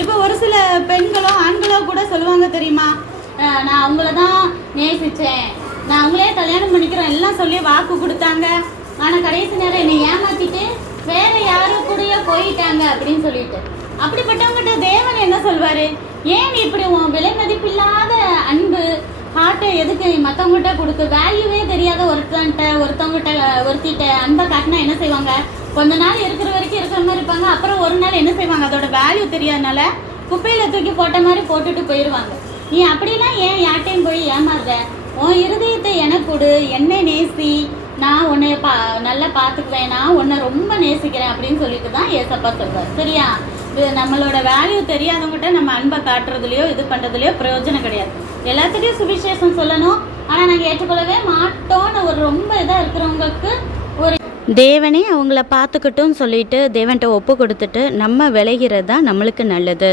இப்போ ஒரு சில பெண்களோ ஆண்களோ கூட சொல்லுவாங்க தெரியுமா, நான் அவங்கள தான் நேசித்தேன், நான் அவங்களே கல்யாணம் பண்ணிக்கிறேன் எல்லாம் சொல்லி வாக்கு கொடுத்தாங்க, ஆனால் கடைசி நேரம் என்னை ஏமாற்றிட்டு வேற யாரும் கூடயே போயிட்டாங்க அப்படின்னு சொல்லிட்டு. அப்படிப்பட்டவங்ககிட்ட தேவன் என்ன சொல்வார்? ஏன் இப்படி உன் விலை மதிப்பில்லாத அன்பு ஹார்ட்டை எதுக்கு மற்றவங்ககிட்ட கொடுக்க? வேல்யூவே தெரியாத ஒருத்திட்ட அன்பை காட்டினா என்ன செய்வாங்க? கொஞ்ச நாள் இருக்கிற வரைக்கும் இருக்கிற மாதிரி இருப்பாங்க. அப்புறம் ஒரு நாள் என்ன செய்வாங்க? அதோட வேல்யூ தெரியாதனால குப்பையில் தூக்கி போட்ட மாதிரி போட்டுட்டு போயிடுவாங்க. நீ அப்படிலாம் ஏன் யார்ட்டையும் போய் ஏமாறுற? உன் இருதயத்தை எனக்கு கொடு, என்னை நேசி, நான் உன்னை நல்லா பார்த்துக்குவேன், நான் உன்னை ரொம்ப நேசிக்கிறேன் அப்படின்னு சொல்லிட்டு தான் ஏசப்பா சொல்வார். சரியா? இது நம்மளோட வேல்யூ தெரியாதவங்ககிட்ட நம்ம அன்பை காட்டுறதுலையோ இது பண்ணுறதுலையோ பிரயோஜனம் கிடையாது. எல்லாத்துலேயும் சுவிசேஷம் சொல்லணும், ஆனால் நாங்கள் ஏற்றுக்கொள்ளவே மாட்டோன்னு ஒரு ரொம்ப இதாக இருக்கிறவங்களுக்கு ஒரு தேவனே அவங்கள பார்த்துக்கிட்டும் சொல்லிட்டு தேவன்கிட்ட ஒப்பு கொடுத்துட்டு நம்ம விளைகிறது தான் நம்மளுக்கு நல்லது.